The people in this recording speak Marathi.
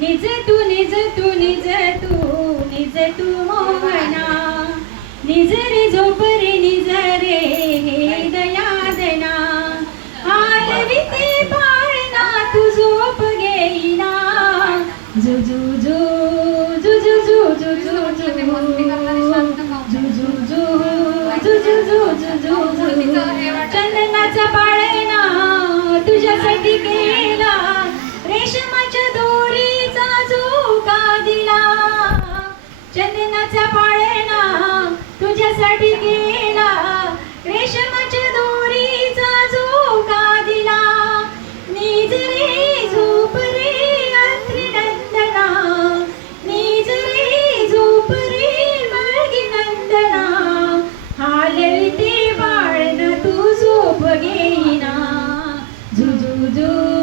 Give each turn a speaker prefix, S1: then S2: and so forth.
S1: निज तू निज तू निज तू निज तू मोहना निज रे झोपरे निज रे हे दयादना आलविते पाळना तू झोप घेईना जुजू जु जुजू जु जुजू जु जुजू जु जुजू जु जु जु पाळ चंदनाचा पाळणा तुझ्यासाठी गेला रेशमाच्या दोरीचा झोका दिला. निज रे झोप रे अंत्री नंदना. निज रे झोप रे मार्गी नंदना. हालविते बाळन तू झोप घेईना. झु झु झु